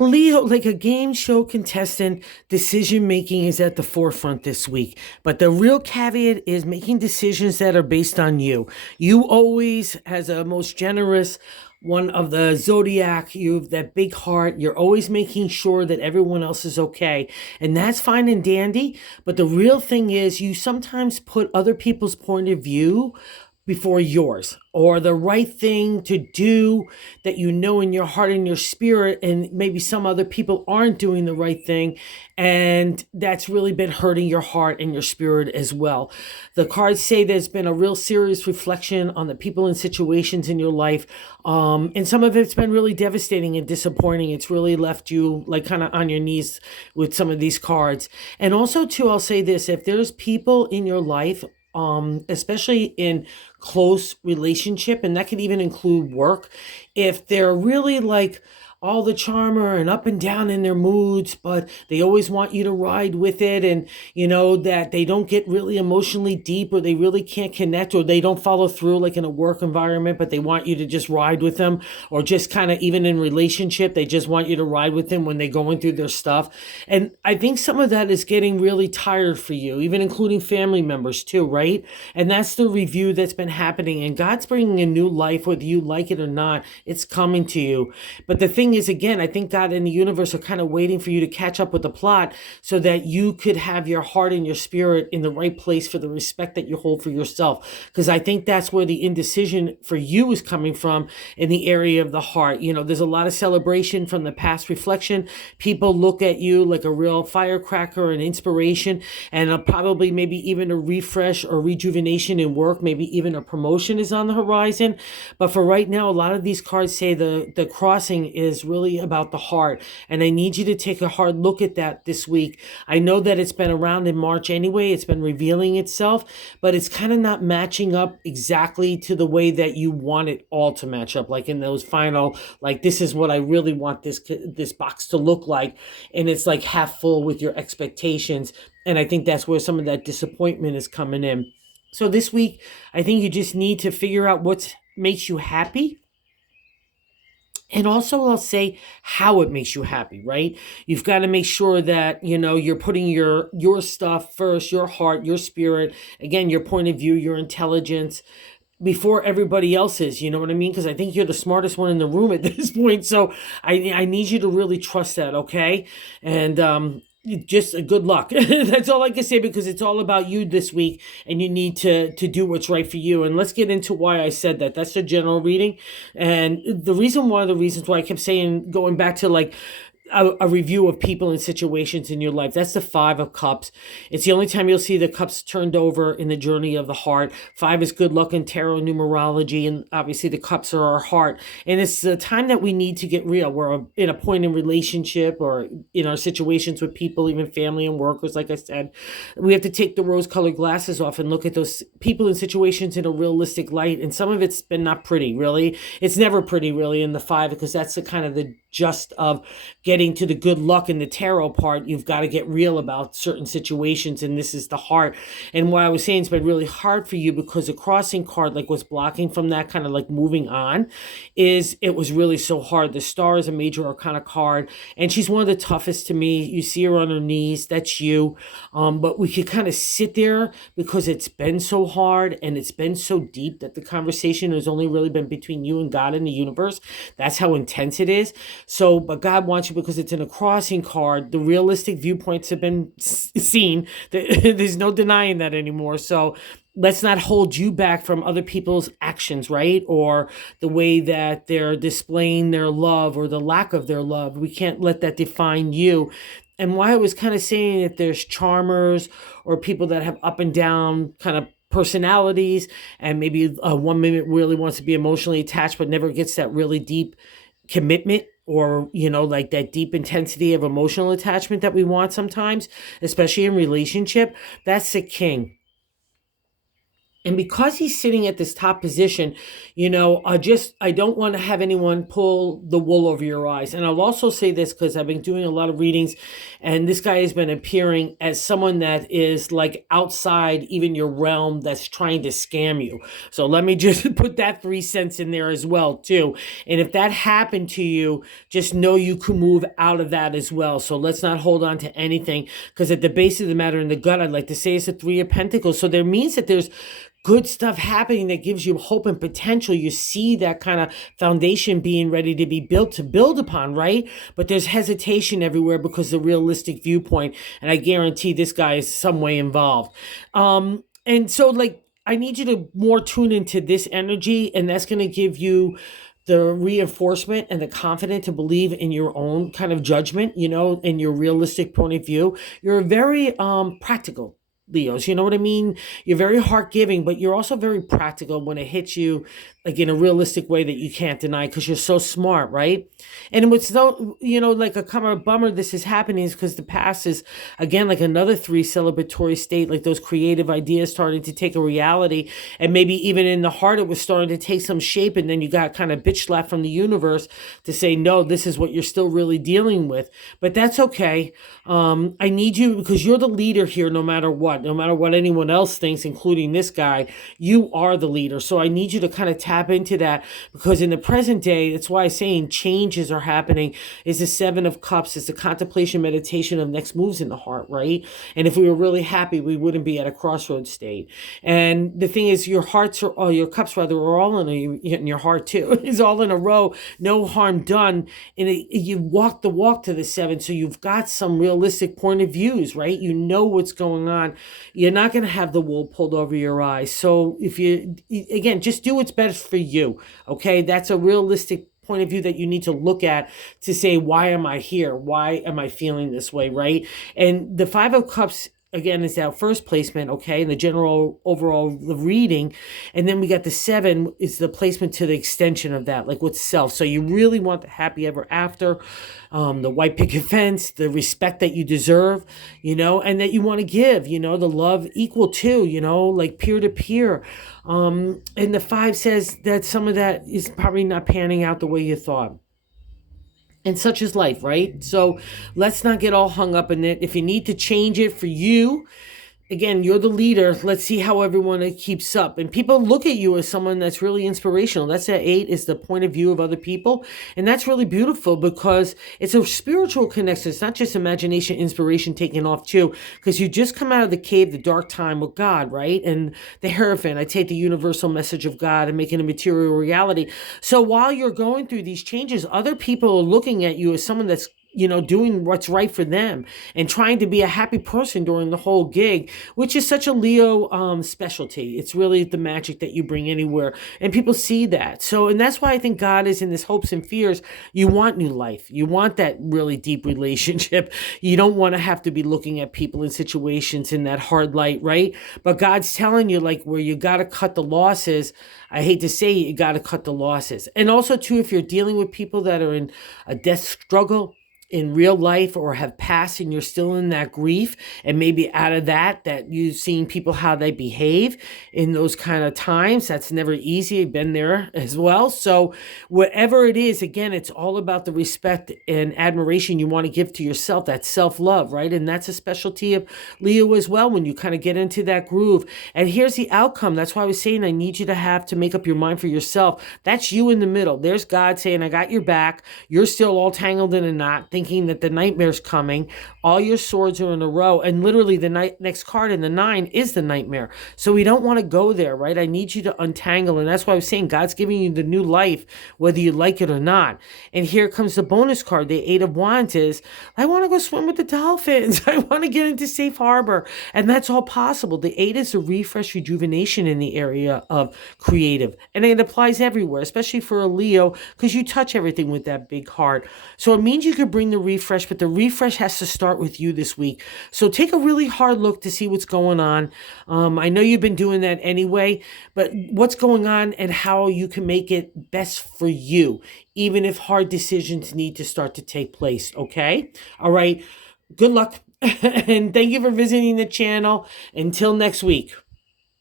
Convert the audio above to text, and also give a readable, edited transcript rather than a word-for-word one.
Leo, like a game show contestant, decision making is at the forefront this week. But the real caveat is making decisions that are based on you. You always, as a most generous one of the zodiac, you've that big heart. You're always making sure that everyone else is okay. And that's fine and dandy. But the real thing is, you sometimes put other people's point of view before yours, or the right thing to do that you know in your heart and your spirit, and maybe some other people aren't doing the right thing, and that's really been hurting your heart and your spirit as well. The cards say there's been a real serious reflection on the people and situations in your life, and some of it's been really devastating and disappointing. It's really left you like kind of on your knees with some of these cards. And also too, I'll say this: if there's people in your life, especially in close relationship, and that could even include work, if they're really like all the charmer and up and down in their moods, but they always want you to ride with it, and that they don't get really emotionally deep, or they really can't connect, or they don't follow through like in a work environment, but they want you to just ride with them, or just kind of even in relationship, they just want you to ride with them when they're going through their stuff. And I think some of that is getting really tired for you, even including family members too, right? And that's the review that's been happening, and God's bringing a new life, whether you like it or not. It's coming to you. But the thing is, again, I think God and the universe are kind of waiting for you to catch up with the plot, so that you could have your heart and your spirit in the right place for the respect that you hold for yourself. Because I think that's where the indecision for you is coming from, in the area of the heart. There's a lot of celebration from the past reflection. People look at you like a real firecracker and inspiration, and probably maybe even a refresh or rejuvenation in work, maybe even a promotion is on the horizon. But for right now, a lot of these cards say the crossing is really about the heart. And I need you to take a hard look at that this week. I know that it's been around in March anyway, it's been revealing itself, but it's kind of not matching up exactly to the way that you want it all to match up. Like in those final, like, this is what I really want this box to look like. And it's like half full with your expectations. And I think that's where some of that disappointment is coming in. So this week, I think you just need to figure out what makes you happy. And also, I'll say how it makes you happy, right? You've got to make sure that, you're putting your stuff first, your heart, your spirit, again, your point of view, your intelligence, before everybody else's, you know what I mean? Because I think you're the smartest one in the room at this point. So I need you to really trust that, okay? And just good luck. That's all I can say, because it's all about you this week, and you need to do what's right for you. And let's get into why I said that. That's a general reading. And one of the reasons why I kept saying, going back to like a review of people and situations in your life. That's the Five of Cups. It's the only time you'll see the cups turned over in the journey of the heart. Five is good luck in tarot numerology, and obviously the cups are our heart. And it's the time that we need to get real. We're in a point in relationship, or in our situations with people, even family and workers, like I said. We have to take the rose-colored glasses off and look at those people and situations in a realistic light. And some of it's been not pretty, really. It's never pretty, really, in the five, because that's the kind of the just of getting to the good luck in the tarot part. You've got to get real about certain situations, and this is the heart. And what I was saying, it's been really hard for you, because the crossing card, like, what's blocking from that kind of like moving on, is it was really so hard. The star is a major arcana card, and she's one of the toughest to me. You see her on her knees, that's you. But we could kind of sit there, because it's been so hard and it's been so deep, that the conversation has only really been between you and God and the universe. That's how intense it is. So, but God wants you, because it's in a crossing card. The realistic viewpoints have been seen. There's no denying that anymore. So let's not hold you back from other people's actions, right? Or the way that they're displaying their love, or the lack of their love. We can't let that define you. And why I was kind of saying that there's charmers, or people that have up and down kind of personalities, and maybe 1 minute really wants to be emotionally attached, but never gets that really deep commitment, or like that deep intensity of emotional attachment that we want sometimes, especially in relationship. That's the king. And because he's sitting at this top position, I don't want to have anyone pull the wool over your eyes. And I'll also say this because I've been doing a lot of readings, and this guy has been appearing as someone that is like outside even your realm that's trying to scam you. So let me just put that 3 cents in there as well, too. And if that happened to you, just know you can move out of that as well. So let's not hold on to anything, because at the base of the matter in the gut, I'd like to say it's a 3 of Pentacles. So there means that there's good stuff happening that gives you hope and potential. You see that kind of foundation being ready to be built to build upon, right? But there's hesitation everywhere because of the realistic viewpoint. And I guarantee this guy is some way involved. And so, like, I need you to more tune into this energy, and that's going to give you the reinforcement and the confidence to believe in your own kind of judgment, in your realistic point of view. You're very practical, Leos. You know what I mean? You're very heart giving, but you're also very practical when it hits you, like in a realistic way that you can't deny, because you're so smart, right? And what's so, like a kind of bummer this is happening is because the past is, again, like another 3 celebratory state, like those creative ideas starting to take a reality. And maybe even in the heart, it was starting to take some shape. And then you got kind of bitch slapped from the universe to say, no, this is what you're still really dealing with. But that's okay. I need you, because you're the leader here no matter what. No matter what anyone else thinks, including this guy, you are the leader. So I need you to kind of tap into that, because in the present day, that's why I'm saying changes are happening, is the 7 of Cups. It's the contemplation, meditation of next moves in the heart, right? And if we were really happy, we wouldn't be at a crossroads state. And the thing is, your cups rather, are all in your heart too. It's all in a row, no harm done. And you walk the walk to the 7. So you've got some realistic point of views, right? You know what's going on. You're not going to have the wool pulled over your eyes. So again, just do what's best for you. Okay. That's a realistic point of view that you need to look at to say, why am I here? Why am I feeling this way? Right. And the 5 of Cups, again, is our first placement, okay, in the general overall reading. And then we got the 7 is the placement to the extension of that, like with self. So you really want the happy ever after, the white picket fence, the respect that you deserve, and that you want to give, the love equal to, like peer to peer. And the 5 says that some of that is probably not panning out the way you thought. And such is life, right? So let's not get all hung up in it. If you need to change it for you, again, you're the leader. Let's see how everyone keeps up. And people look at you as someone that's really inspirational. That's that 8 is the point of view of other people. And that's really beautiful, because it's a spiritual connection. It's not just imagination, inspiration taking off too, because you just come out of the cave, the dark time with God, right? And the Hierophant, I take the universal message of God and make it a material reality. So while you're going through these changes, other people are looking at you as someone that's doing what's right for them and trying to be a happy person during the whole gig, which is such a Leo specialty. It's really the magic that you bring anywhere, and people see that. So, and that's why I think God is in this hopes and fears. You want new life. You want that really deep relationship. You don't want to have to be looking at people in situations in that hard light, right? But God's telling you, like, where you got to cut the losses. I hate to say it, you got to cut the losses. And also, too, if you're dealing with people that are in a death struggle in real life or have passed, and you're still in that grief, and maybe out of that you've seen people, how they behave in those kind of times. That's never easy. I've been there as well. So whatever it is, again, it's all about the respect and admiration you want to give to yourself, that self-love, right? And that's a specialty of Leo as well, when you kind of get into that groove. And here's the outcome. That's why I was saying I need you to have to make up your mind for yourself. That's you in the middle. There's God saying, I got your back. You're still all tangled in a knot, thinking that the nightmare's coming. All your swords are in a row, and literally the next card in the 9 is the nightmare. So we don't want to go there, right? I need you to untangle, and that's why I was saying God's giving you the new life, whether you like it or not. And here comes the bonus card. The 8 of Wands is, I want to go swim with the dolphins. I want to get into safe harbor, and that's all possible. The 8 is a refresh, rejuvenation in the area of creative, and it applies everywhere, especially for a Leo, because you touch everything with that big heart. So it means you could bring the refresh, but the refresh has to start with you this week. So take a really hard look to see what's going on. I know you've been doing that anyway, but what's going on and how you can make it best for you, even if hard decisions need to start to take place. Okay. All right. Good luck. And thank you for visiting the channel. Until next week.